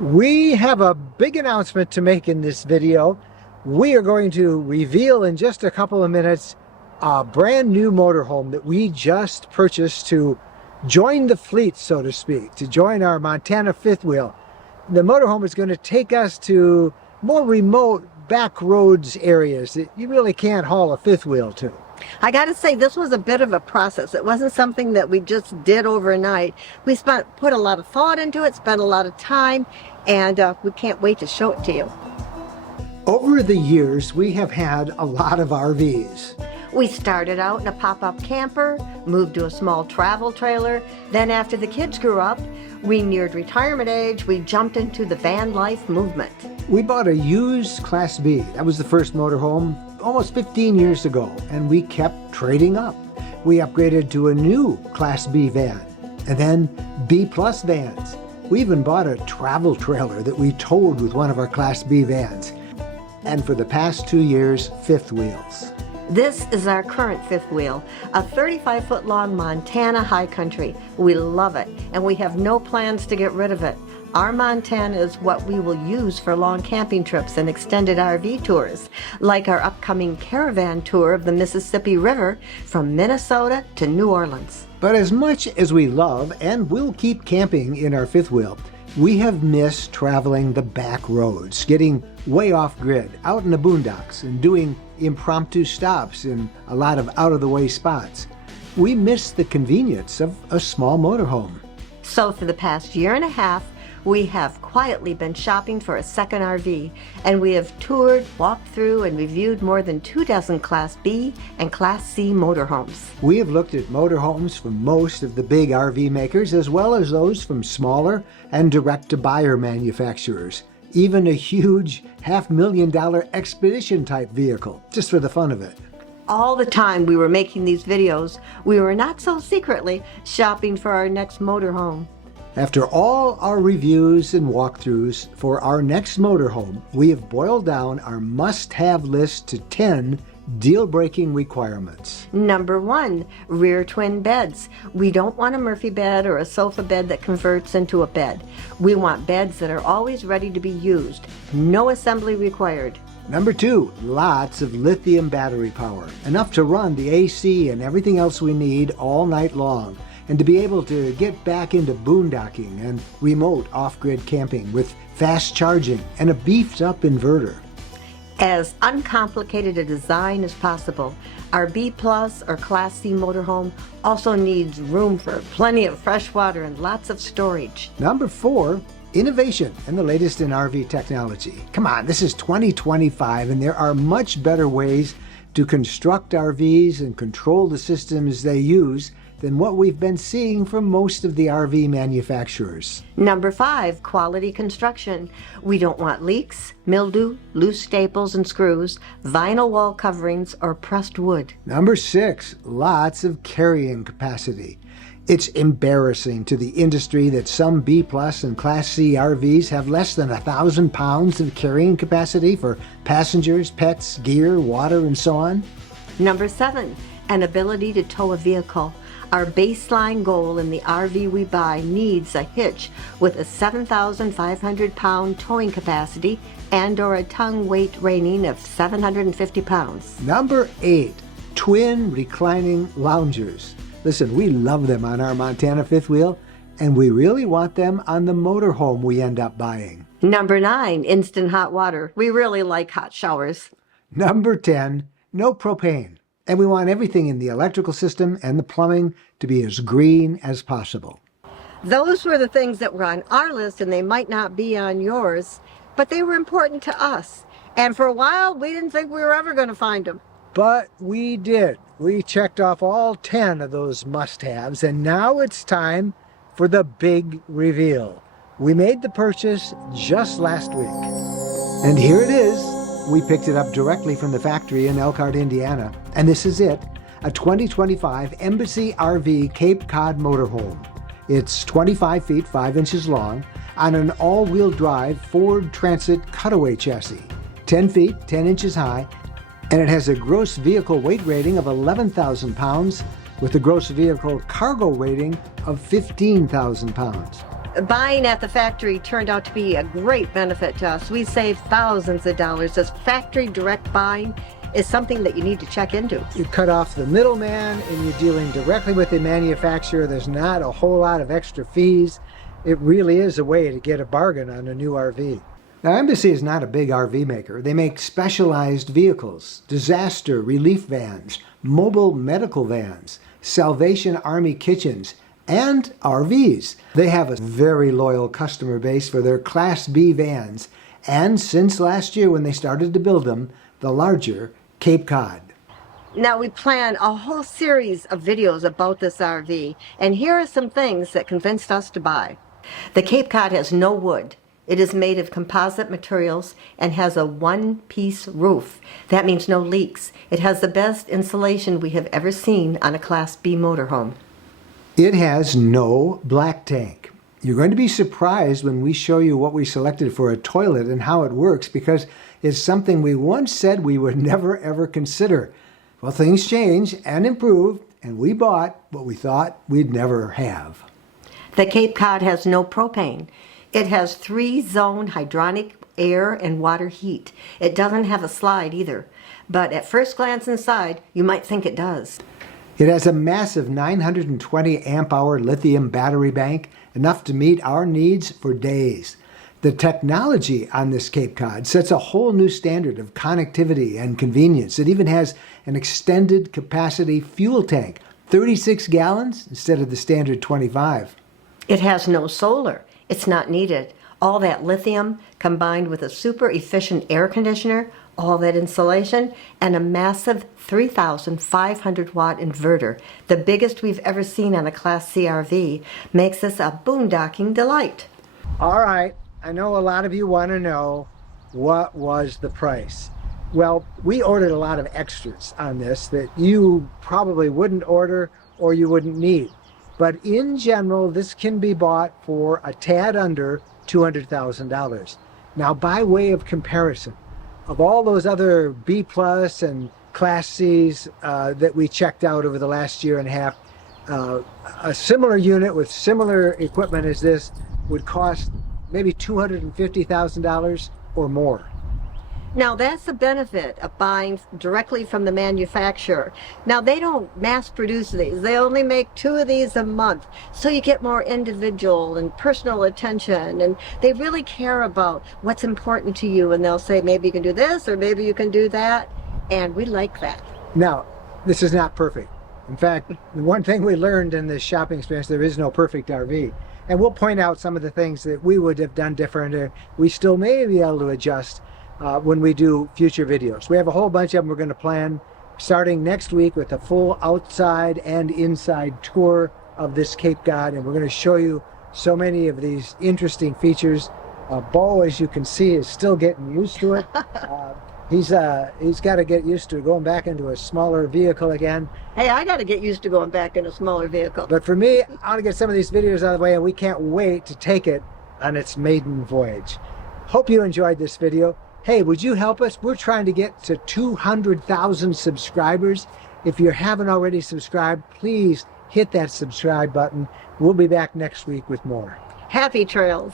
We have a big announcement to make in this video. We are going to reveal in just a couple of minutes a brand new motorhome that we just purchased to join the fleet, so to speak, to join our Montana fifth wheel. The motorhome is going to take us to more remote back roads areas that you really can't haul a fifth wheel to. I got to say, this was a bit of a process. It wasn't something that we just did overnight. We put a lot of thought into it, spent a lot of time, and we can't wait to show it to you. Over the years, we have had a lot of RVs. We started out in a pop-up camper, moved to a small travel trailer. Then after the kids grew up, we neared retirement age, we jumped into the van life movement. We bought a used Class B. That was the first motorhome almost 15 years ago, and we kept trading up. We upgraded to a new Class B van, and then B plus vans. We even bought a travel trailer that we towed with one of our Class B vans. And for the past 2 years, fifth wheels. This is our current fifth wheel, a 35-foot long Montana high country. We love it, and we have no plans to get rid of it. Our Montana is what we will use for long camping trips and extended RV tours, like our upcoming caravan tour of the Mississippi River from Minnesota to New Orleans. But as much as we love and will keep camping in our fifth wheel, we have missed traveling the back roads, getting way off grid, out in the boondocks, and doing impromptu stops in a lot of out-of-the-way spots. We miss the convenience of a small motorhome. So for the past year and a half, we have quietly been shopping for a second RV, and we have toured, walked through, and reviewed more than 24 Class B and Class C motorhomes. We have looked at motorhomes from most of the big RV makers, as well as those from smaller and direct-to-buyer manufacturers. Even a huge $500,000 expedition type vehicle, just for the fun of it. All the time we were making these videos, we were not so secretly shopping for our next motorhome. After all our reviews and walkthroughs for our next motorhome, we have boiled down our must-have list to 10 deal-breaking requirements. Number 1, rear twin beds. We don't want a Murphy bed or a sofa bed that converts into a bed. We want beds that are always ready to be used. No assembly required. Number 2, lots of lithium battery power, enough to run the AC and everything else we need all night long, and to be able to get back into boondocking and remote off-grid camping with fast charging and a beefed-up inverter. As uncomplicated a design as possible, our B Plus or Class C motorhome also needs room for plenty of fresh water and lots of storage. Number 4, innovation and the latest in RV technology. Come on, this is 2025, and there are much better ways to construct RVs and control the systems they use than what we've been seeing from most of the RV manufacturers. Number 5, quality construction. We don't want leaks, mildew, loose staples and screws, vinyl wall coverings, or pressed wood. Number 6, lots of carrying capacity. It's embarrassing to the industry that some B Plus and Class C RVs have less than 1,000 pounds of carrying capacity for passengers, pets, gear, water, and so on. Number 7, an ability to tow a vehicle. Our baseline goal in the RV we buy needs a hitch with a 7,500 pound towing capacity and or a tongue weight rating of 750 pounds. Number 8, twin reclining loungers. Listen, we love them on our Montana fifth wheel, and we really want them on the motorhome we end up buying. Number 9, instant hot water. We really like hot showers. Number 10, no propane. And we want everything in the electrical system and the plumbing to be as green as possible. Those were the things that were on our list, and they might not be on yours, but they were important to us. And for a while, we didn't think we were ever going to find them. But we did. We checked off all 10 of those must-haves, and now it's time for the big reveal. We made the purchase just last week. And here it is. We picked it up directly from the factory in Elkhart, Indiana. And this is it, a 2025 Embassy RV Cape Cod motorhome. It's 25 feet 5 inches long on an all-wheel drive Ford Transit cutaway chassis, 10 feet 10 inches high, and it has a gross vehicle weight rating of 11,000 pounds with a gross vehicle cargo rating of 15,000 pounds. Buying at the factory turned out to be a great benefit to us. We saved thousands of dollars. This factory direct buying is something that you need to check into. You cut off the middleman and you're dealing directly with the manufacturer. There's not a whole lot of extra fees. It really is a way to get a bargain on a new RV. Now, Embassy is not a big RV maker. They make specialized vehicles, disaster relief vans, mobile medical vans, Salvation Army kitchens, and RVs. They have a very loyal customer base for their Class B vans, and since last year when they started to build them, the larger Cape Cod. Now we plan a whole series of videos about this RV, and here are some things that convinced us to buy. The Cape Cod has no wood. It is made of composite materials and has a one-piece roof. That means no leaks. It has the best insulation we have ever seen on a Class B motorhome. It has no black tank. You're going to be surprised when we show you what we selected for a toilet and how it works, because it's something we once said we would never ever consider. Well, things change and improve, and we bought what we thought we'd never have. The Cape Cod has no propane. It has 3-zone hydronic air and water heat. It doesn't have a slide either, but at first glance inside, you might think it does. It has a massive 920 amp hour lithium battery bank, enough to meet our needs for days. The technology on this Cape Cod sets a whole new standard of connectivity and convenience. It even has an extended capacity fuel tank, 36 gallons instead of the standard 25. It has no solar. It's not needed. All that lithium combined with a super efficient air conditioner, all that insulation, and a massive 3,500 watt inverter, the biggest we've ever seen on a Class C RV, makes this a boondocking delight. All right, I know a lot of you want to know, what was the price? Well, we ordered a lot of extras on this that you probably wouldn't order or you wouldn't need. But in general, this can be bought for a tad under $200,000. Now, by way of comparison, of all those other B plus and Class Cs that we checked out over the last year and a half, a similar unit with similar equipment as this would cost maybe $250,000 or more. Now that's the benefit of buying directly from the manufacturer. Now they don't mass produce these. They only make 2 of these a month. So you get more individual and personal attention, and they really care about what's important to you, and they'll say maybe you can do this or maybe you can do that, and we like that. Now, this is not perfect. In fact, the one thing we learned in this shopping experience, there is no perfect RV. And we'll point out some of the things that we would have done different, or we still may be able to adjust when we do future videos. We have a whole bunch of them we're going to plan starting next week with a full outside and inside tour of this Cape Cod, and we're going to show you so many of these interesting features. Bo, as you can see, is still getting used to it. He's got to get used to going back into a smaller vehicle again. Hey, I got to get used to going back in a smaller vehicle. But for me, I want to get some of these videos out of the way, and we can't wait to take it on its maiden voyage. Hope you enjoyed this video. Hey, would you help us? We're trying to get to 200,000 subscribers. If you haven't already subscribed, please hit that subscribe button. We'll be back next week with more. Happy trails.